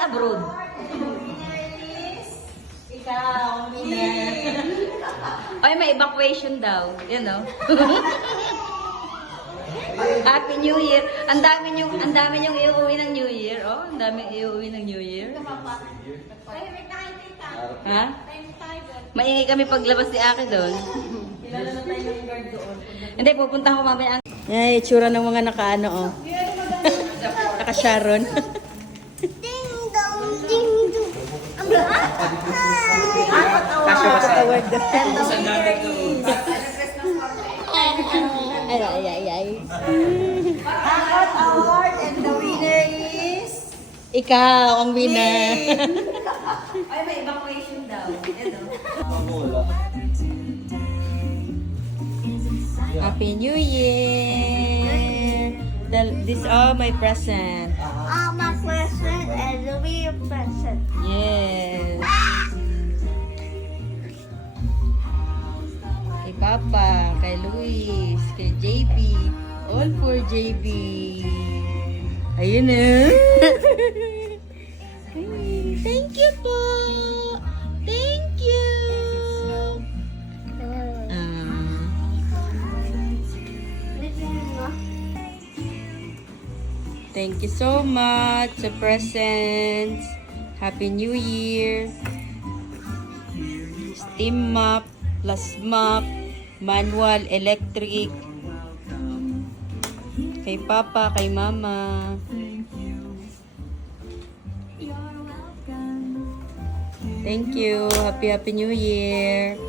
galing abroad. Ikaw, ay, may evacuation daw. Yan o. Happy New Year. Ang dami niyong iuwi ng New Year. Oh, ang dami iuwi ng New Year. Ha? Maingay kami paglabas ni Aki doon. Kilala na tayo ng guard doon. Hindi, pupunta ko mamaya. Yan, itsura ng mga nakaano, oh. Naka-Sharon. Award daw. Ay. Hangout Award and the winner is... Ikaw ang winner. Ay, may evacuation daw. Happy New Year! These are my present. My present and the winner present. Yes. Kay Papa, kay Luis, kay JB. All for JB. Ayun na. Thank you po. Thank you. Thank you so much sa presents. Happy New Year. Steam mop, plus mop, manual, electric. Kay Papa, kay Mama. Thank you. Happy New Year.